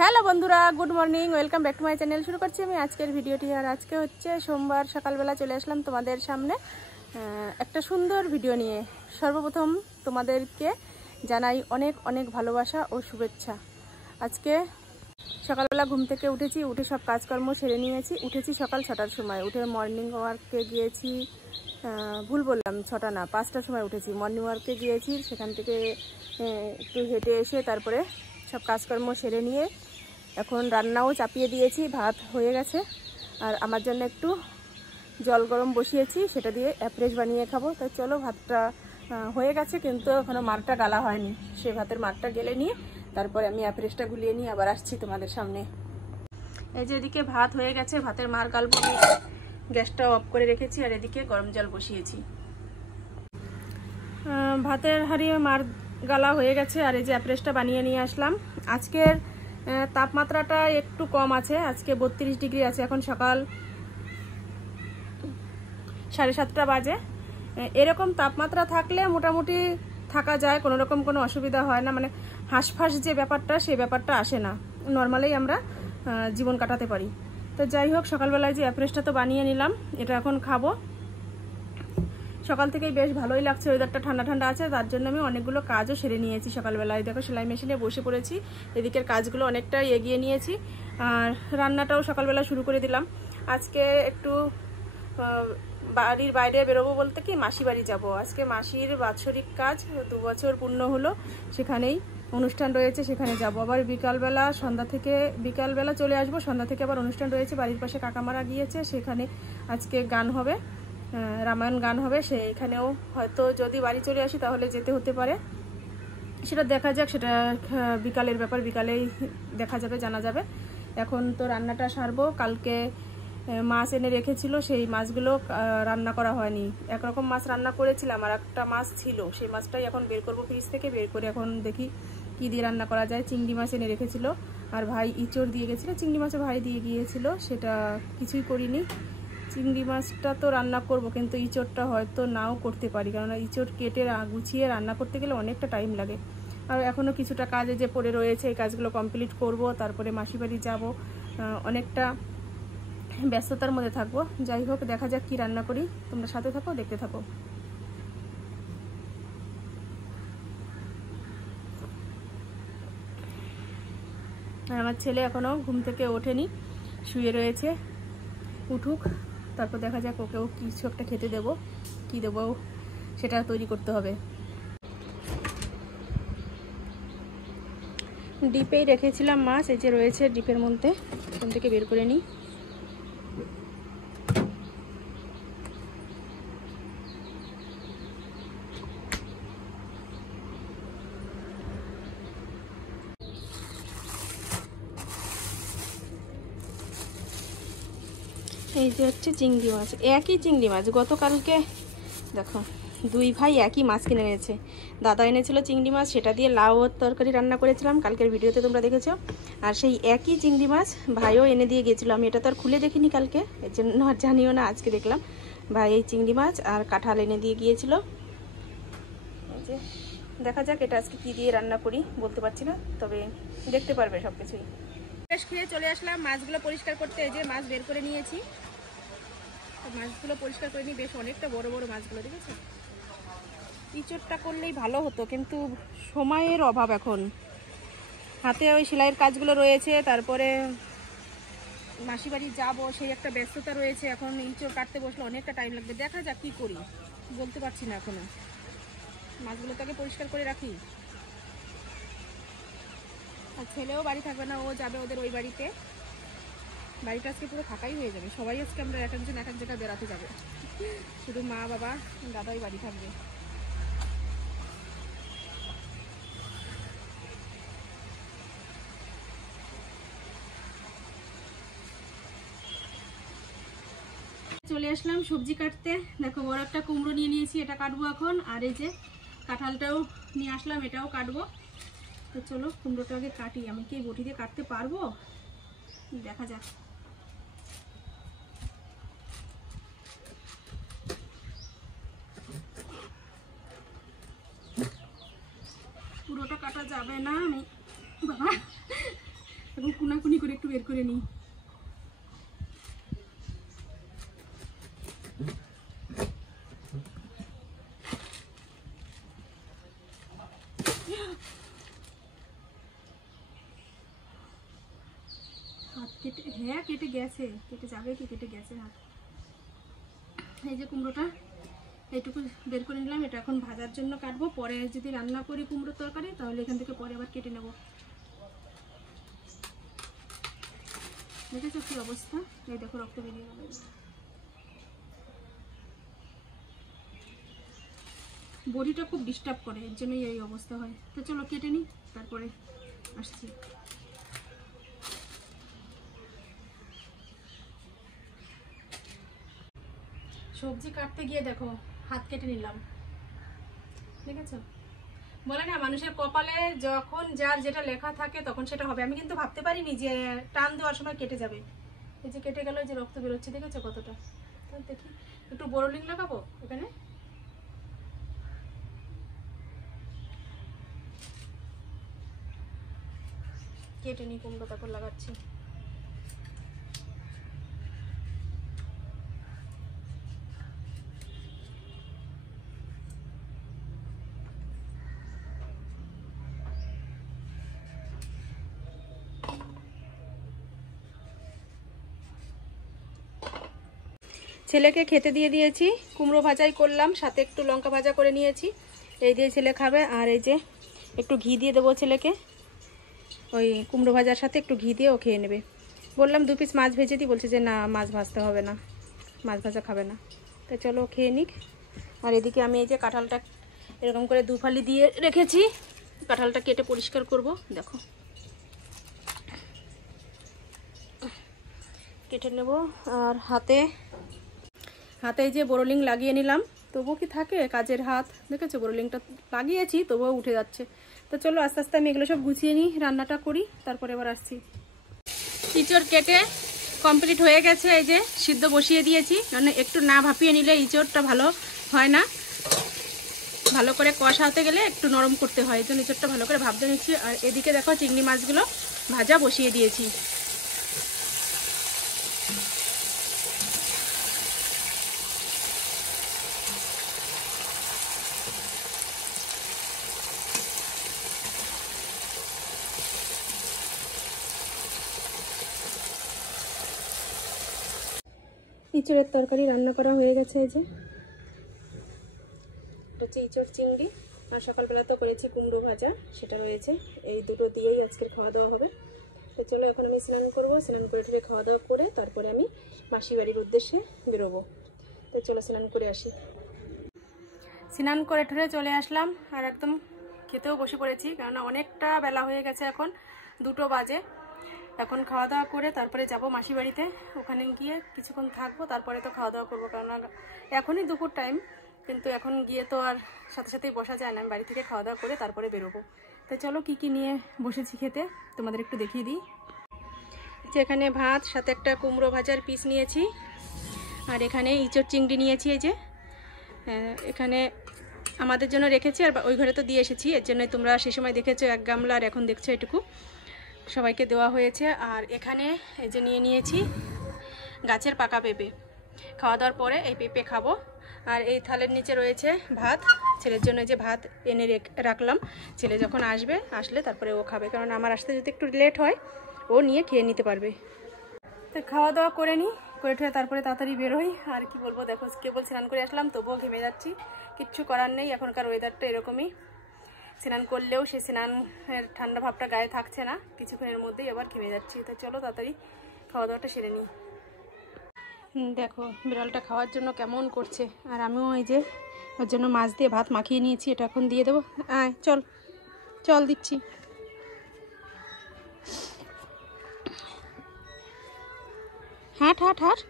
Hello বন্ধুরা, good morning, welcome back to my channel. শুরু করছি আমি আজকের ভিডিওটি। আর আজকে হচ্ছে সোমবার সকালবেলা চলে আসলাম তোমাদের সামনে একটা সুন্দর ভিডিও নিয়ে। সর্বপ্রথম তোমাদেরকে জানাই অনেক অনেক ভালোবাসা ও শুভেচ্ছা। আজকে সকালবেলা ঘুম থেকে উঠেছি, উঠে সব কাজকর্ম সেরে নিয়েছি। উঠেছি সকাল 6টার সময়, উঠে মর্নিং ওয়ার্কে গিয়েছি। ভুল বললাম, 6টা না, 5টার সময় উঠেছি। মর্নিং ওয়ার্কে গিয়েছি, সেখান থেকে একটু হেঁটে এসে তারপরে সব কাজকর্ম সেরে নিয়ে এখন রান্নাও চাপিয়ে দিয়েছি। ভাত হয়ে গেছে, আর আমার জন্য একটু জল গরম বসিয়েছি, সেটা দিয়ে অ্যাপ্রেস বানিয়ে খাবো। তাই চলো, ভাতটা হয়ে গেছে কিন্তু এখনও মারটা গালা হয়নি। সে ভাতের মারটা গেলে নিয়ে তারপরে আমি অ্যাপ্রেসটা গুলিয়ে নিয়ে আবার আসছি তোমাদের সামনে। এই যে এদিকে ভাত হয়ে গেছে, ভাতের মার গালবো, আমি গ্যাসটা অফ করে রেখেছি। আর এদিকে গরম জল বসিয়েছি। ভাতের হাঁড়িয়ে মার গালা হয়ে গেছে, আর এই যে অ্যাপ্রেসটা বানিয়ে নিয়ে আসলাম। আজকের তাপমাত্রাটা একটু কম আছে, আজকে 32 ডিগ্রি আছে। এখন সকাল 7:30 বাজে। এরকম তাপমাত্রা থাকলে মোটামুটি থাকা যায়, কোনো রকম কোনো অসুবিধা হয় না। মানে হাঁসফাঁস যে ব্যাপারটা, সেই ব্যাপারটা আসে না। নর্মালেই আমরা জীবন কাটাতে পারি। তো যাই হোক, সকালবেলায় যে অ্যাপ্রেসটা তো বানিয়ে নিলাম, এটা এখন খাবো। সকাল থেকেই বেশ ভালোই লাগছে, ওয়েদারটা ঠান্ডা ঠান্ডা আছে, তার জন্য আমি অনেকগুলো কাজও সেরে নিয়েছি সকালবেলায়। দেখো, সেলাই মেশিনে বসে পড়েছি, এদিকের কাজগুলো অনেকটা এগিয়ে নিয়েছি। আর রান্নাটাও সকালবেলা শুরু করে দিলাম। আজকে একটু বাড়ির বাইরে বেরোবো, বলতে কি মাসি বাড়ি যাবো। আজকে মাসির বাৎসরিক কাজ, 2 বছর পূর্ণ হলো, সেখানেই অনুষ্ঠান রয়েছে, সেখানে যাব। আবার বিকালবেলা বিকালবেলা চলে আসবো, সন্ধ্যা থেকে আবার অনুষ্ঠান রয়েছে। বাড়ির পাশে কাকামারা গিয়েছে, সেখানে আজকে গান হবে, রামায়ণ গান হবে। সেইখানেও হয়তো যদি বাড়ি চলে আসি তাহলে যেতে হতে পারে, সেটা দেখা যাক। সেটা বিকালের ব্যাপার, বিকালেই দেখা যাবে, জানা যাবে। এখন তো রান্নাটা সারবো। কালকে মাছ এনে রেখেছিল, সেই মাছগুলো রান্না করা হয়নি। একরকম মাছ রান্না করেছিলাম, আর একটা মাছ ছিল, সেই মাছটাই এখন বের করবো ফ্রিজ থেকে। বের করে এখন দেখি কি দিয়ে রান্না করা যায়। চিংড়ি মাছ এনে রেখেছিল, আর ভাই ইঁচড় দিয়ে গেছিলো। চিংড়ি মাছও ভাই দিয়ে গিয়েছিল, সেটা কিছুই করিনি। চিংড়ি মাছটা তো রান্না করব, কিন্তু ইঁচড়টা হয়তো নাও করতে পারি, কারণ ইঁচড় কেটে গুছিয়ে রান্না করতে গেলে অনেকটা টাইম লাগে। আর এখনও কিছুটা কাজে যে পড়ে রয়েছে, এই কাজগুলো কমপ্লিট করব, তারপরে মাসিবাড়ি যাব। অনেকটা ব্যস্ততার মধ্যে থাকবো। যাই হোক, দেখা যাক কি রান্না করি। তোমরা সাথে থাকো, দেখতে থাকো। আমার ছেলে এখনও ঘুম থেকে ওঠেনি, শুয়ে রয়েছে। উঠুক, তারপর দেখা যাক ওকেও কিছু একটা খেতে দেবো। কি দেবো সেটা তৈরি করতে হবে। ডিপেই রেখেছিলাম মাছ, এই যে রয়েছে ডিপের মধ্যে, ওখান থেকে বের করে নিই। এই যে হচ্ছে চিংড়ি মাছ, একই চিংড়ি মাছ। গতকালকে দেখো, 2 ভাই একই মাছ কিনে এনেছে। দাদা এনেছিল চিংড়ি মাছ, সেটা দিয়ে লাউ তরকারি রান্না করেছিলাম, কালকের ভিডিওতে তোমরা দেখেছো। আর সেই একই চিংড়ি মাছ ভাইও এনে দিয়ে গেছিলো। আমি এটা তো আর খুলে দেখিনি কালকে, এর জন্য আর জানিও না। আজকে দেখলাম ভাই এই চিংড়ি মাছ আর কাঁঠাল এনে দিয়ে গিয়েছিল। এই যে দেখা যাক এটা আজকে কি দিয়ে রান্না করি, বলতে পারছি না, তবে দেখতে পারবে সব কিছুই। বেশ খেয়ে চলে আসলাম মাছগুলো পরিষ্কার করতে। এই যে মাছ বের করে নিয়েছি, মাছগুলো পরিষ্কার করে নিই। বেশ অনেকটা বড় বড় মাছগুলো, ঠিক আছে। ইঁচড়টা করলেই ভালো হতো, কিন্তু সময়ের অভাব। এখন হাতে ওই সেলাইয়ের কাজগুলো রয়েছে, তারপরে মাসি বাড়ি যাবো, সেই একটা ব্যস্ততা রয়েছে। এখন ইঁচড় কাটতে বসলে অনেকটা টাইম লাগবে। দেখা যাক কি করি, বলতে পারছি না এখনো। মাছগুলো তাকে পরিষ্কার করে রাখি। আর ছেলেও বাড়ি থাকবে না, ও যাবে ওদের ওই বাড়িতে। বাড়িটা আজকে পুরো ফাঁকাই হয়ে যাবে। সবাই আজকে আমরা এক একজন এক এক জায়গায় বেড়াতে যাবে, শুধু মা, বাবা, দাদাই বাড়ি থাকবে। চলে আসলাম সবজি কাটতে। দেখো, বড় একটা কুমড়ো নিয়ে নিয়েছি, এটা কাটবো এখন। আর এই যে কাঁঠালটাও নিয়ে আসলাম, এটাও কাটবো। তো চলো কুমড়োটা আগে কাটি। আমি কি বটি দিয়ে কাটতে পারবো, দেখা যাক। পুরোটা কাটা যাবে না, আমি বাবা এবং কুনাকুনি করে একটু বের করে নিই। হাত কেটে, হ্যাঁ কেটে গেছে, কেটে যাবে কি, কেটে গেছে হাত। এই যে কুমড়োটা এইটুকু বের করে নিলাম, এটা এখন ভাজার জন্য কাটবো। পরে যদি রান্না করি কুমড়োর তরকারি তাহলে এখান থেকে পরে আবার কেটে নেব। দেখেছো কি অবস্থা? এই দেখো রক্ত বেরিয়ে গেল। বডিটা খুব ডিস্টার্ব করে, এর জন্যই এই অবস্থা হয়। তো চলো কেটে নিই, তারপরে আসছি। সবজি কাটতে গিয়ে দেখো হাত কেটে নিলাম, দেখেছো? বলে না মানুষের কপালে যখন যার যেটা লেখা থাকে তখন সেটা হবে। আমি কিন্তু ভাবতে পারিনি যে টান দেওয়ার সময় কেটে যাবে। এই যে কেটে গেল, যে রক্ত বেরোচ্ছে, দেখেছো কতটা? দেখি একটু বোরোলিন লাগাবো এখানে। কেটে নি কুমড়ো, তারপর লাগাচ্ছি। ছেলেকে খেতে দিয়ে দিয়েছি, কুমড়ো ভাজাই করলাম, সাথে একটু লঙ্কা ভাজা করে নিয়েছি। এই দিয়ে ছেলে খাবে। আর এই যে একটু ঘি দিয়ে দেবো ছেলেকে, ওই কুমড়ো ভাজার সাথে একটু ঘি দিয়ে ও খেয়ে নেবে। বললাম 2 পিস মাছ ভেজে দিই, বলছে যে না মাছ ভাজতে হবে না, মাছ ভাজা খাবে না। তো চলো খেয়ে নিক। আর এদিকে আমি এই যে কাঁঠালটা এরকম করে 2 ফালি দিয়ে রেখেছি, কাঁঠালটা কেটে পরিষ্কার করব। দেখো কেটে নেব। আর হাতে এই যে বোরোলিং লাগিয়ে নিলাম, তবুও কি থাকে কাজের হাত, দেখেছো? বোরোলিংটা লাগিয়েছি তবুও উঠে যাচ্ছে। তো চলো আস্তে আস্তে আমি এগুলো সব গুছিয়ে নিই, রান্নাটা করি, তারপরে এবার আসছি। ইঁচড় কেটে কমপ্লিট হয়ে গেছে, এই যে সিদ্ধ বসিয়ে দিয়েছি। মানে একটু না ভাপিয়ে নিলে ইঁচড়টা ভালো হয় না, ভালো করে কষাতে গেলে একটু নরম করতে হয়, এই জন্য ইঁচড়টা ভালো করে ভাবতে নিচ্ছি। আর এদিকে দেখো চিংড়ি মাছগুলো ভাজা বসিয়ে দিয়েছি। ইঁচড়ের তরকারি রান্না করা হয়ে গেছে। এই যে হচ্ছে ইঁচড় চিংড়ি, আর সকালবেলা তো করেছি কুমড়ো ভাজা, সেটা রয়েছে। এই দুটো দিয়েই আজকের খাওয়া দাওয়া হবে। তো চলো এখন আমি স্নান করবো, স্নান করে ঠুরে খাওয়া দাওয়া করে তারপরে আমি মাসি বাড়ির উদ্দেশ্যে বেরোবো। তো চলো স্নান করে আসি। স্নান করে ঠুরে চলে আসলাম, আর একদম খেতেও বসে পড়েছি, কেননা অনেকটা বেলা হয়ে গেছে, এখন 2টো বাজে। এখন খাওয়া দাওয়া করে তারপরে যাব মাসি বাড়িতে, ওখানে গিয়ে কিছুক্ষণ থাকবো, তারপরে তো খাওয়া দাওয়া করবো, কারণ এখনই দুপুর টাইম, কিন্তু এখন গিয়ে তো আর সাথে সাথেই বসা যায় না। আমি বাড়ি থেকে খাওয়া দাওয়া করে তারপরে বেরোবো। তো চলো কি কি নিয়ে বসেছি খেতে তোমাদের একটু দেখিয়ে দিই। যে এখানে ভাত, সাথে একটা কুমড়ো ভাজার পিস নিয়েছি, আর এখানে ইঁচড় চিংড়ি নিয়েছি। এই যে এখানে আমাদের জন্য রেখেছি, আর ওই ঘরে তো দিয়ে এসেছি, এর জন্যই তোমরা সেই সময় দেখেছো 1 গামলা, আর এখন দেখছো এটুকু, সবাইকে দেওয়া হয়েছে। আর এখানে এই যে নিয়েছি গাছের পাকা পেঁপে, খাওয়া দাওয়ার পরে এই পেঁপে খাবো। আর এই থালের নিচে রয়েছে ভাত, ছেলের জন্য যে ভাত এনে রাখলাম, ছেলে যখন আসলে তারপরে ও খাবে, কারণ আমার আসতে যদি একটু লেট হয় ও নিয়ে খেয়ে নিতে পারবে। তো খাওয়া দাওয়া করে নিই, করে ঠুয়ে তারপরে তাড়াতাড়ি বেরোই। আর কি বলবো, দেখো কেবল স্নান করে আসলাম তবুও ঘেমে যাচ্ছি, কিচ্ছু করার নেই, এখনকার ওয়েদারটা এরকমই। স্নান করলেও সে স্নানের ঠান্ডা ভাবটা গায়ে থাকছে না, কিছুক্ষণের মধ্যেই আবার ঘেমে যাচ্ছি। তো চলো তাড়াতাড়ি খাওয়া দাওয়াটা সেরে নিই। দেখো বিড়ালটা খাওয়ার জন্য কেমন করছে, আর আমিও এই যে ওর জন্য মাছ দিয়ে ভাত মাখিয়ে নিয়েছি, এটা এখন দিয়ে দেবো। আয় চল চল, দিচ্ছি। হাট হাট হাট।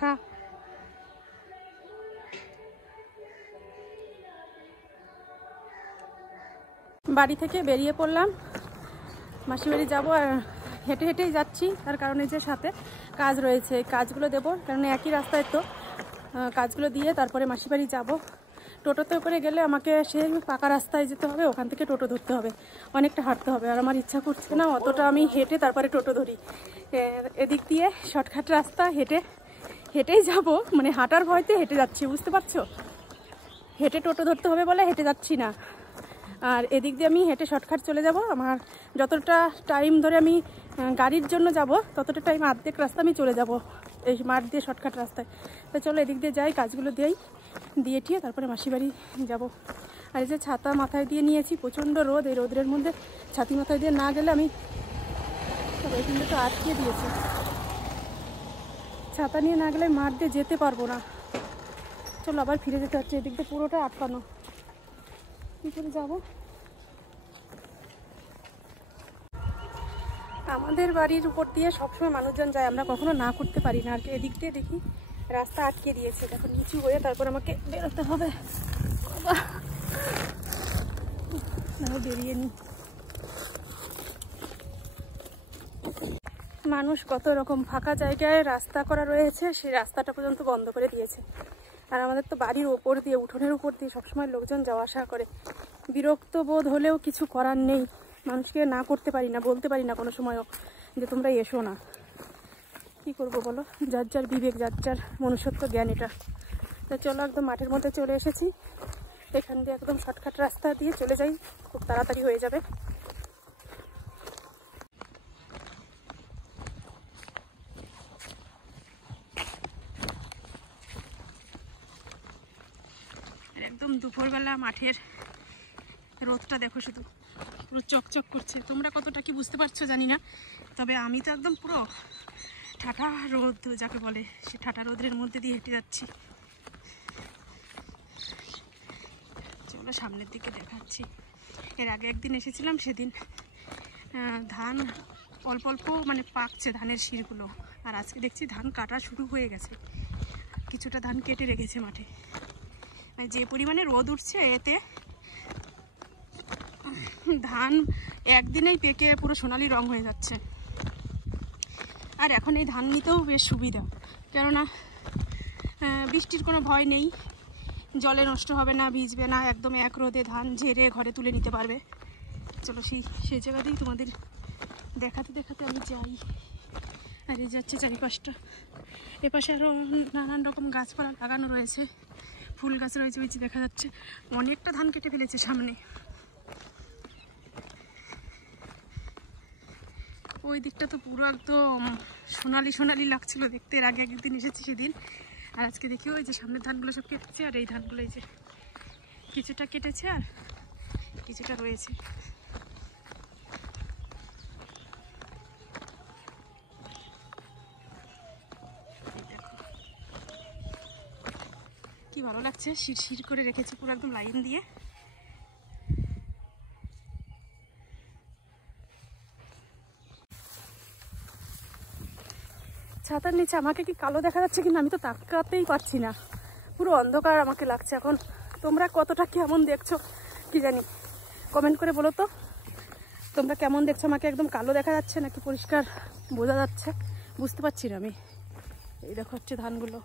খা। বাড়ি থেকে বেরিয়ে পড়লাম, মাসি বাড়ি যাবো, আর হেঁটে হেঁটেই যাচ্ছি, তার কারণে যে সাথে কাজ রয়েছে, কাজগুলো দেবো, কারণ একই রাস্তায় তো কাজগুলো দিয়ে তারপরে মাসি বাড়ি যাবো। টোটোতে করে গেলে আমাকে সেই পাকা রাস্তায় যেতে হবে, ওখান থেকে টোটো ধরতে হবে, অনেকটা হাঁটতে হবে। আর আমার ইচ্ছা করছে না অতটা আমি হেঁটে তারপরে টোটো ধরি। এদিক দিয়ে শর্টকাট রাস্তা, হেঁটেই যাব, মানে হাঁটার ভয়তে হেঁটে যাচ্ছি, বুঝতে পারছো? হেঁটে টোটো ধরতে হবে বলে হেঁটে যাচ্ছি না। আর এদিক দিয়ে আমি হেঁটে শর্টকাট চলে যাব। আমার যতটা টাইম ধরে আমি গাড়ির জন্য যাব ততটা টাইম অর্ধেক রাস্তা আমি চলে যাব এই মাঠ দিয়ে শর্টকাট রাস্তায়। তো চলো এদিক দিয়ে যাই, কাজগুলো দিয়ে ঠিয়ে তারপরে মাসি বাড়ি যাব। আর এই যে ছাতা মাথায় দিয়ে নিয়েছি, প্রচণ্ড রোদ, এই রোদের মধ্যে ছাতি মাথায় দিয়ে না গেলে আমি এখানে তো আটকে দিয়েছি, ছাতা নিয়ে না গেলে মাঠ দিয়ে যেতে পারবো না। চলো আবার ফিরে যেতে হচ্ছে, এদিক দিয়ে পুরোটা আটকানো, কী করে যাবো? আমাদের বাড়ির উপর দিয়ে সবসময় মানুষজন যায়, আমরা কখনো না করতে পারি না। আর কি এদিক দিয়ে দেখি রাস্তা আটকে দিয়েছে, দেখো নিচু হয়ে তারপর আমাকে বেরোতে হবে। বেরিয়ে নি, মানুষ কত রকম, ফাঁকা জায়গায় রাস্তা করা রয়েছে, সেই রাস্তাটা পর্যন্ত বন্ধ করে দিয়েছে। আর আমাদের তো বাড়ির ওপর দিয়ে, উঠোনের উপর দিয়ে সবসময় লোকজন যাওয়া আসা করে। বিরক্ত বোধ হলেও কিছু করার নেই, মানুষকে না করতে পারি না, বলতে পারি না কোনো সময়ও যে তোমরা এসো না। কি করব বলো, যার যার বিবেক, যার যার মনুষ্যত্ব জ্ঞান এটা। তো চলো একদম মাঠের মধ্যে চলে এসেছি, এখান দিয়ে একদম শর্টকাট রাস্তা দিয়ে চলে যাই, খুব তাড়াতাড়ি হয়ে যাবে। একদম দুপুরবেলা মাঠের রোদটা দেখো, শুধু পুরো চকচক করছে। তোমরা কতটা কি বুঝতে পারছো জানি না, তবে আমি তো একদম পুরো ঠাটা রোদ যাকে বলে, সে ঠাটা রোদের মধ্যে দিয়ে হেঁটে যাচ্ছি। চলো সামনের দিকে দেখাচ্ছি। এর আগে একদিন এসেছিলাম, সেদিন ধান অল্প অল্প মানে পাকছে, ধানের শিরগুলো। আর আজকে দেখছি ধান কাটা শুরু হয়ে গেছে, কিছুটা ধান কেটে রেখেছে মাঠে। মানে যে পরিমাণে রোদ উঠছে, এতে ধান একদিনেই পেকে পুরো সোনালি রং হয়ে যাচ্ছে। আর এখন এই ধান নিতেও বেশ সুবিধা, কেননা বৃষ্টির কোনো ভয় নেই, জলে নষ্ট হবে না, ভিজবে না, একদম এক রোদে ধান ঝেড়ে ঘরে তুলে নিতে পারবে। চলো সেই জায়গাতেই তোমাদের দেখাতে দেখাতে আমি যাই। আর এই যাচ্ছে চারিপাশটা, এপাশে আরও নানান রকম গাছপালা লাগানো রয়েছে, ফুল গাছ রয়েছে, ওই যে দেখা যাচ্ছে অনেকটা ধান কেটে ফেলেছে সামনে। ওই দিকটা তো পুরো একদম সোনালি সোনালি লাগছিল দেখতে, এর আগে একদিন এসেছি সেদিন। আর আজকে দেখি ওই যে সামনের ধানগুলো সব কেটেছে, আর এই ধানগুলো এই যে কিছুটা কেটেছে আর কিছুটা রয়েছে। কি ভালো লাগছে, শিরশির করে রেখেছে পুরো একদম লাইন দিয়ে। ছাতার নিচে আমাকে কি কালো দেখা যাচ্ছে কিনা আমি তো তাকাতেই পারছি না, পুরো অন্ধকার আমাকে লাগছে এখন। তোমরা কতটা কেমন দেখছো কি জানি, কমেন্ট করে বলো তো তোমরা কেমন দেখছো, আমাকে একদম কালো দেখা যাচ্ছে নাকি পরিষ্কার বোঝা যাচ্ছে, বুঝতে পারছি না আমি। এই দেখো হচ্ছে ধানগুলো,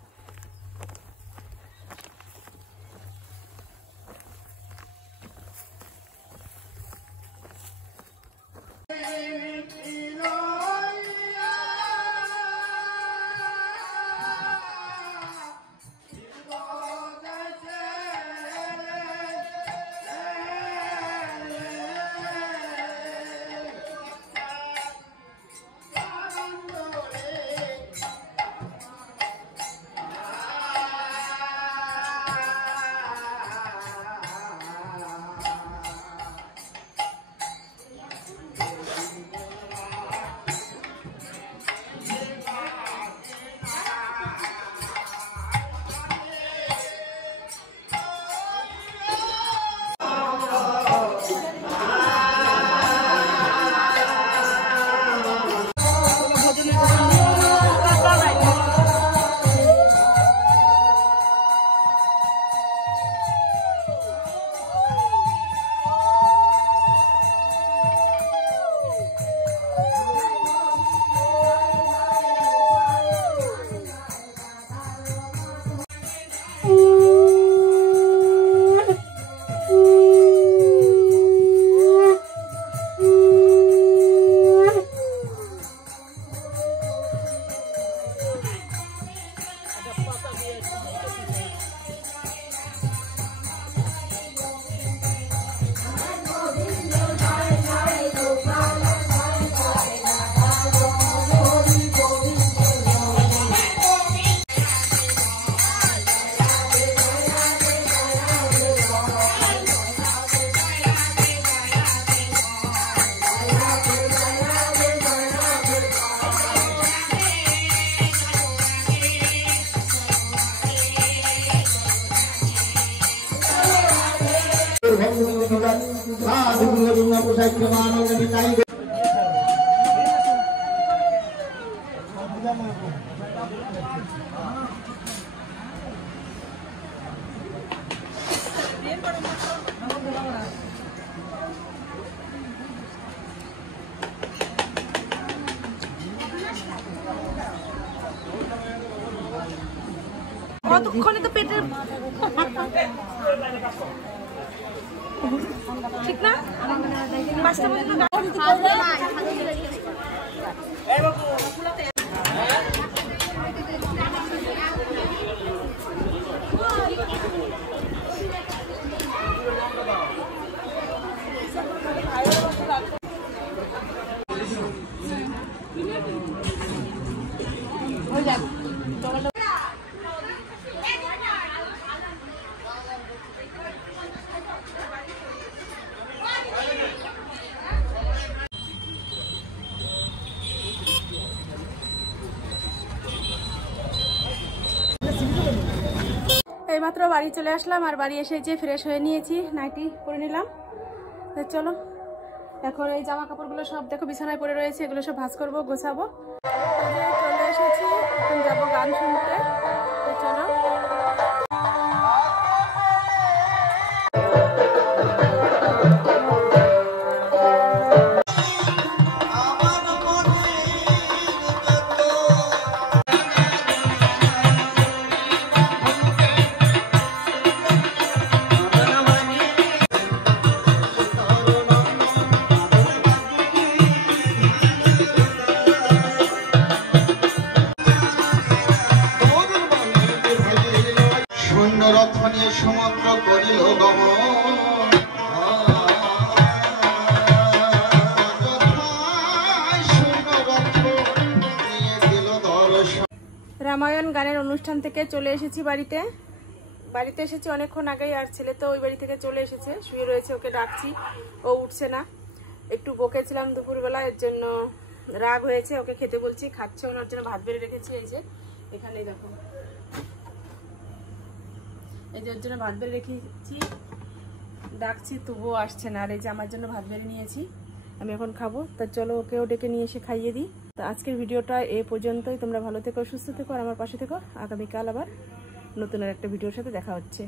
কতক্ষণে তো পেটের ঠিক না 5টা পর্যন্ত এইমাত্র বাড়ি চলে আসলাম আর বাড়ি এসে যে ফ্রেশ হয়ে নিয়েছি, নাইটি পরে নিলাম। চলো এখন এই জামা কাপড়গুলো সব দেখো বিছানায় পড়ে রয়েছে, এগুলো সব ভাঁজ করবো, গোছাবো। চলে এসেছি, এখন যাবো গান শুনতে। চলো সমুদ্র করিল গমন রামায়ণ গানের অনুষ্ঠান থেকে চলে এসেছি বাড়িতে এসেছি অনেকক্ষণ আগেই। আর ছেলে তো ওই বাড়ি থেকে চলে এসেছে, শুয়ে রয়েছে, ওকে ডাকছি, ও উঠছে না। একটু বকেছিলাম দুপুরবেলা, এর জন্য রাগ হয়েছে, ওকে খেতে বলছি, খাচ্ছে। ওনার জন্য ভাত বেড়ে রেখেছি, এই যে এখানেই দেখো, এই যে ওর জন্য ভাত বেড়ে রেখেছি, ডাকছি তবুও আসছে না। আর এই যে আমার জন্য ভাত বেড়ে নিয়েছি, আমি এখন খাবো। তা চলো ওকেও ডেকে নিয়ে এসে খাইয়ে দিই। তো আজকের ভিডিওটা এ পর্যন্তই। তোমরা ভালো থেকো, সুস্থ থেকো, আর আমার পাশে থেকো। আগামীকাল আবার নতুন আর একটা ভিডিওর সাথে দেখা হচ্ছে।